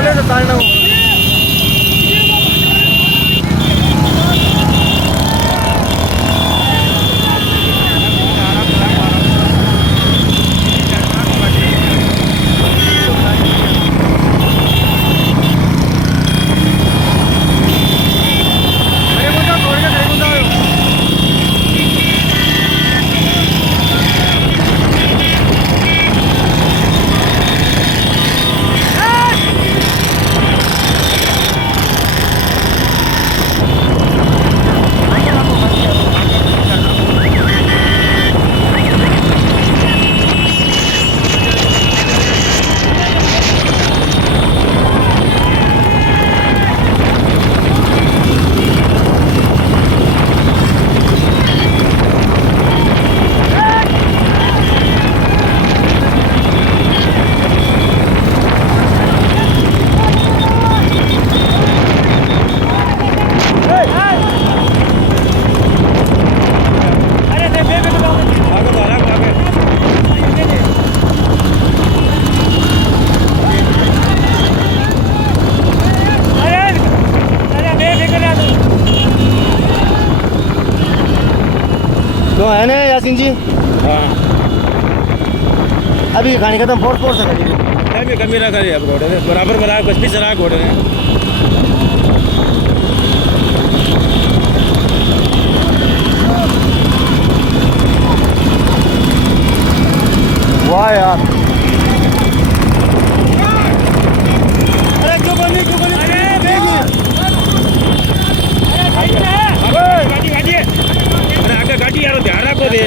बोले तो तारना हो। तो है ना यासीन जी। हाँ अभी खाने खत्म फोर्स फोर्स है नहीं कमी ना करिए अब रोड बराबर बराबर कुछ भी चला घोड़े ने वाह यार। अरे क्यों बनी अरे गाड़ी गाड़ी अरे आगे गाड़ी यार ध्यान रखो दे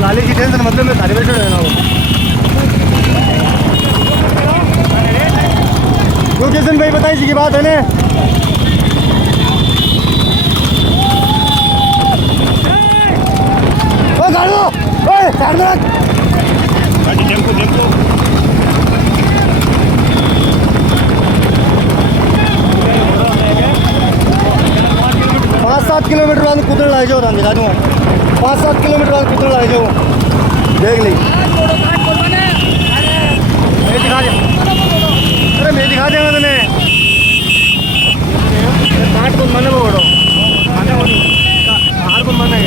लाली की टेंशन मतलब में थाली बैठे रहना वो किशन भाई बताइए जी की बात है ना ओ गाड़ो ओए साइड में रख गाड़ी टेम्पो टेम्पो 5-7 किलोमीटर बाद कुतड़ लाई जाओ दिखा दूँगा 5-7 किलोमीटर बाद कुतड़ लाई जाओ देख ली मैं दिखा दे अरे मैं दिखा देगा तुम्हें काट को मने बोलो मने बोली हार को मने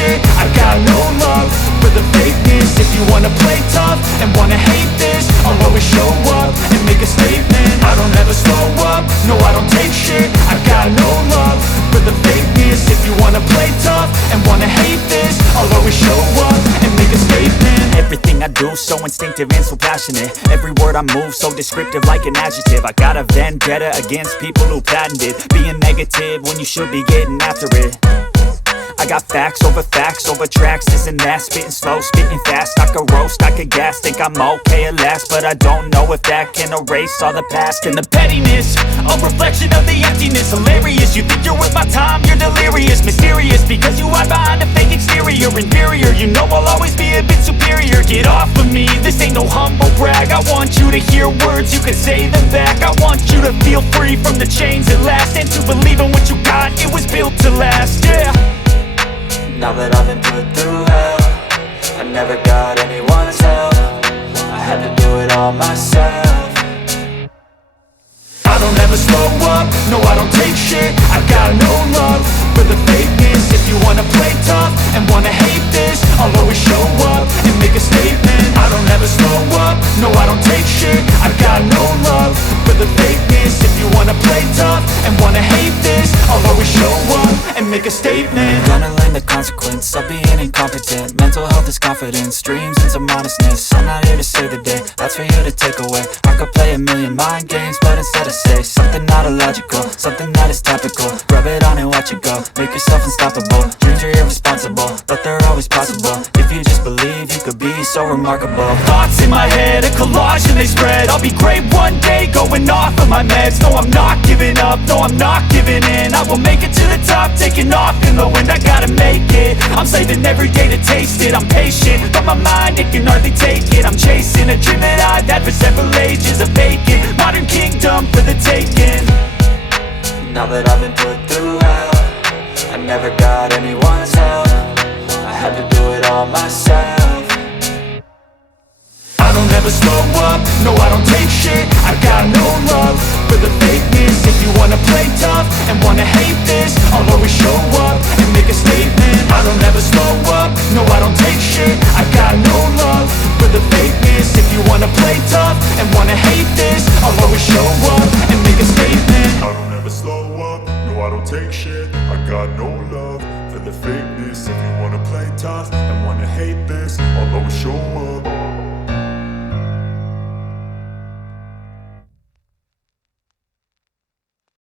shit, I got no love for the fakeness. If you wanna play tough and wanna hate this, I'll always show up and make a statement. I don't ever slow up, no I don't take shit, I got no love for the fakeness. If you wanna play tough and wanna hate this, I'll always show up and make a statement. Everything I do so instinctive and so passionate. Every word I move so descriptive like an adjective. I got a vendetta against people who patented being negative when you should be getting after it. I got facts over tracks, this and that. Spitting slow, spitting fast, I could roast, I could gas. Think I'm okay at last, but I don't know if that can erase all the past. And the pettiness, a reflection of the emptiness. Hilarious, you think you're worth my time, you're delirious. Mysterious, because you hide behind a fake exterior. Inferior, you know I'll always be a bit superior. Get off of me, this ain't no humble brag. I want you to hear words, you can say them back. I want you to feel free from the chains at last, and to believe in what you got, it was built to last, yeah. Now that I've been put through hell, I never got anyone's help, I had to do it all myself. I don't ever slow up, no I don't take shit, I got no love for the fakeness. If you wanna play tough and wanna hate this, I'll always show up and make a statement. I don't ever slow up, no I don't take shit, I got no love for the fakeness. If you wanna play tough and wanna hate this, I'll always show up and make a statement. Gonna learn the consequence of being incompetent. Mental health is confidence, dreams and some modestness. I'm not here to save the day, that's for you to take away. I could play a million mind games, but instead I say something not illogical, something that is topical. Rub it on and watch it go, make yourself unstoppable. Dreams are irresponsible, but they're always possible. If you just believe, you could be so remarkable. Thoughts in my head, a collage and they spread. I'll be great one day, going off of my meds. No, I'm not giving up, no, I'm not giving in. I will make it to the top, taking off in the wind. I gotta make it, I'm saving every day to taste it. I'm patient, but my mind, it can hardly take it. I'm chasing a dream that I've had for several ages. A vacant, modern kingdom for the taking. Now that I've been put through hell, I never got anyone's help, I had to do it all myself. I don't ever slow up, no I don't take shit, I got no love for the fakeness. If you wanna play tough and wanna hate this, I'll always show up and make a statement. I don't ever slow up, no I don't take shit, I got no love for the fakeness. If you wanna play tough and wanna hate this, I'll always show up and make a statement. I don't ever slow up, no I don't take shit, I got no love for the fakeness. If you wanna play tough and wanna hate this, I'll always show up.